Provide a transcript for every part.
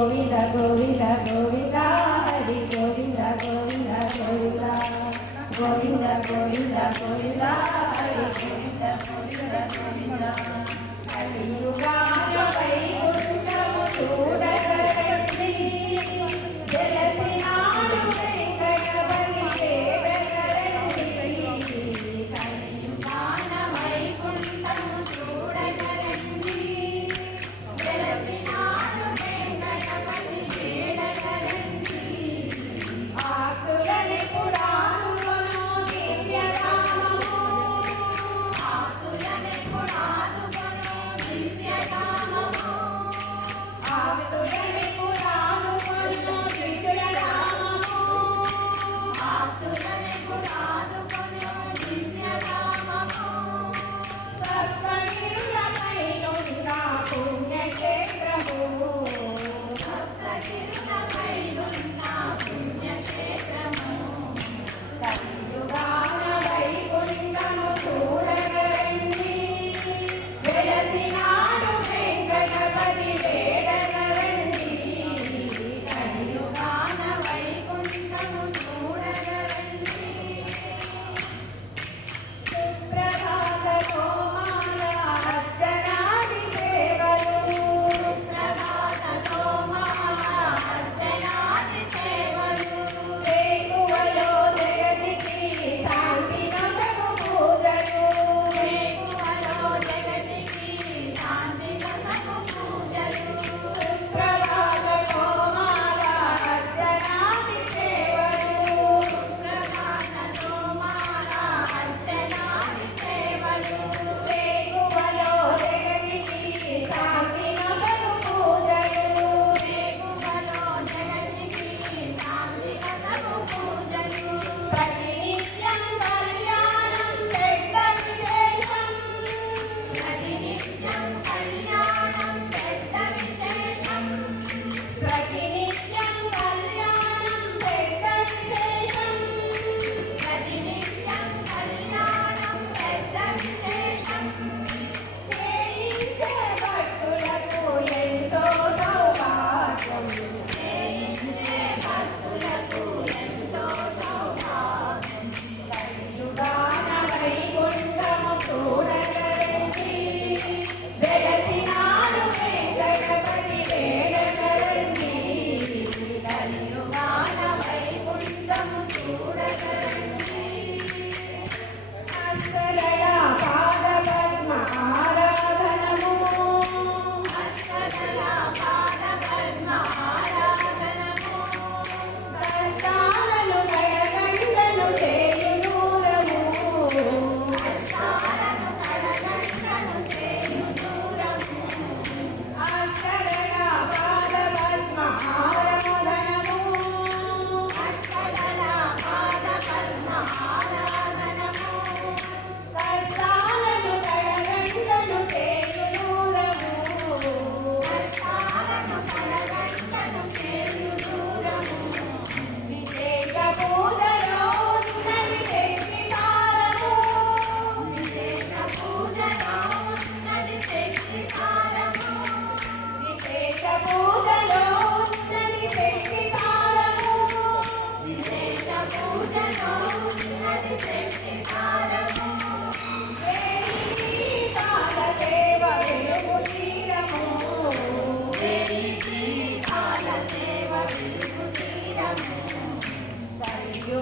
Govinda Govinda Govinda Hari Govinda Govinda Govinda Govinda Govinda Govinda Hari Govinda Govinda Govinda Hari యుగాలపై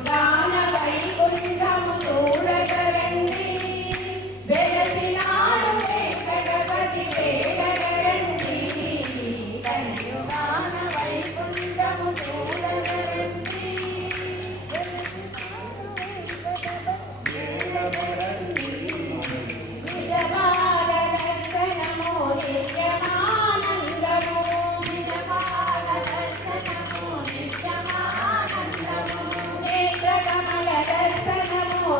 Bye.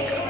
Thank you.